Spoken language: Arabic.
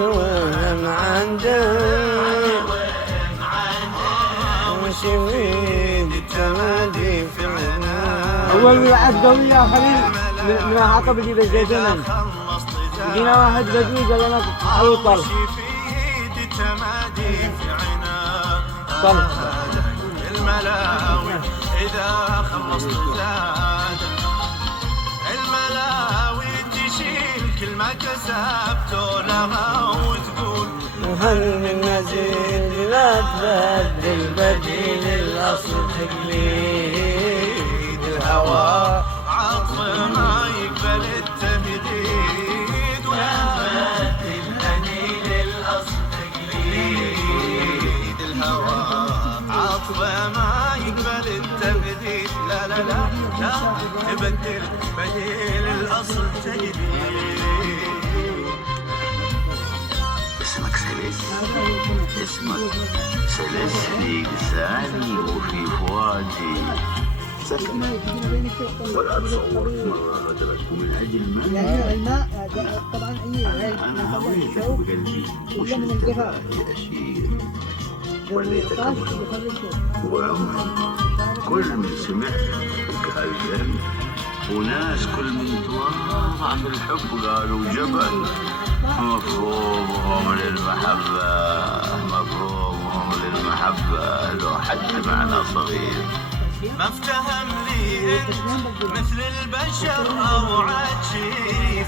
وين عندك وشفيد التمادي في العناء. أول وعد قوي يا خليل من عقب اللي بزيتنا جينا واحد بدوي قال لنا تعالوا طل طل الملاوي إذا خلصت زاد الملاوي تشيل كل ما كسبت لها وتقول وهل من مزيد لا تبدل بديل الأصل تقليد الهوى عطف ما يقبل التبديد ولا تبدل بديل الأصل تقليد الهوى عطف ما يقبل التبديل لا لا لا لا تبدل بديل الأصل تقليد. اسمك سلس، اسمك سلس في لساني وفي فؤادي سكن، ولا تصور مرة غدرت من أجل الماء طبعا أنا هويتك بقلبي وشلتها يأشير وليتك وعمري كل من سمع قال وناس كل من تواضع بالحب قالوا جبل. مفهومهم للمحبة لو حتى معنى صغير ما افتهم لي مثل البشر أو عاد شي